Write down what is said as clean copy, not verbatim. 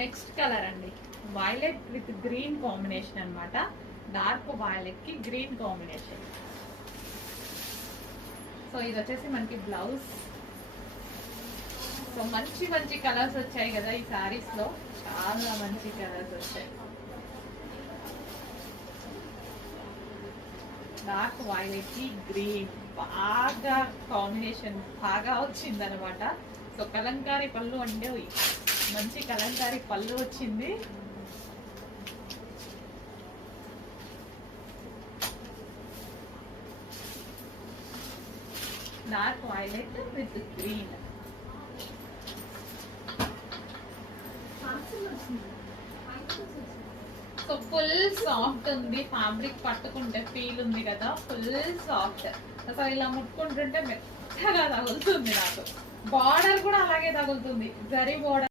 Next colour అండి, violet with green combination అన్నమాట. Dark violet కి గ్రీన్ కాంబినేషన్. సో ఇది వచ్చేసి మనకి బ్లౌజ్. సో మంచి మంచి కలర్స్ వచ్చాయి కదా ఈ సారీస్ లో, చాలా మంచి కలర్స్ వచ్చాయి. డార్క్ వైలెట్ కి గ్రీన్ బాగా కాంబినేషన్ బాగా వచ్చింది అనమాట. సో కలంకారీ పళ్ళు అంటే మంచి కలంకారీ పళ్ళు వచ్చింది. Dark violet with green. So full soft ఉంది ఫ్యాబ్రిక్, పట్టుకుంటే ఫీల్ ఉంది కదా, ఫుల్ సాఫ్ట్. అసలు ఇలా ముట్టుకుంటుంటే మెత్తగా తగులుతుంది నాకు. బార్డర్ కూడా అలాగే తగులుతుంది, జరీ బార్డర్.